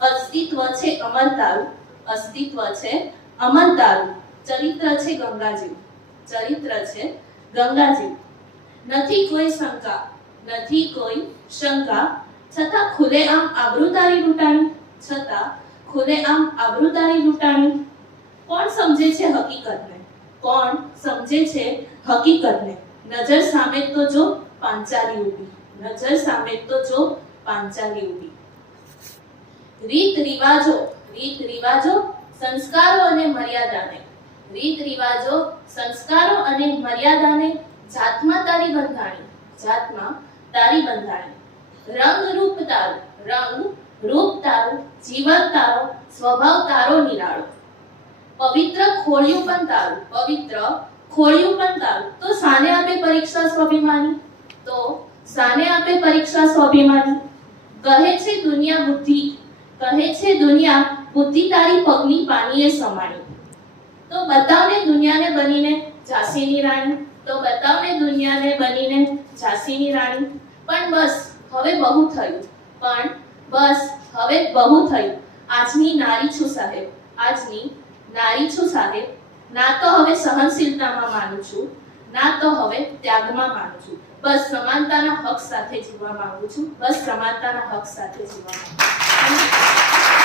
અસ્તિત્વ છે અમર તારું, અસ્તિત્વ છે અમર તારું, ચરિત્ર છે ગંગાજી, ચરિત્ર છે ગંગાજી. નથી કોઈ શંકા, નથી કોઈ શંકા, છતાં ખુલ્લેઆમ આબરૂ તારી લૂંટાણી, છતાં ખુલ્લેઆમ આબરૂ તારી લૂંટાણી. કોણ સમજે છે હકીકતને, કોણ સમજે છે હકીકતને? નજર સામે તો જો પાંચાલી ઊભી, નજર સામે તો જો પાંચાલી ઊભી. રીત રિવાજો, રીત રિવાજો, સંસ્કારો અને મર્યાદાને, રીત રિવાજો, સંસ્કારો અને મર્યાદાને જાતમાં તારી બંધાણી, જાતમાં તારી બંધાણી. રંગ રૂપ તારું, રંગ રૂપ તારું, જીવન તારો, સ્વભાવ તારો નિરાળો. પવિત્ર ખોળ્યું પણ તારું, પવિત્ર ખોળ્યું પણ તારું. તો સાને આપે પરીક્ષા સ્વાભિમાની, તો સાને આપે પરીક્ષા સ્વાભિમાની. કહે છે દુનિયા બુદ્ધિ, કહે છે દુનિયા બુદ્ધિ તારી પગની પાનીએ સમાણી. તો બતાવને દુનિયાને બનીને ઝાંસીની રાણી, તો બતાવને દુનિયાને બનીને ઝાંસીની રાણી. પણ બસ હવે બહુ થયું, પણ બસ હવે બહુ થયું. આજની નારી છું સાહેબ, આજની નારી છું સાહેબ. ના તો હવે સહનશીલતામાં માનું છું, ના તો હવે ત્યાગમાં માનું છું. બસ સમાનતાના હક સાથે જીવવા માંગુ છું, બસ સમાનતાના હક સાથે જીવવા માંગુ છું.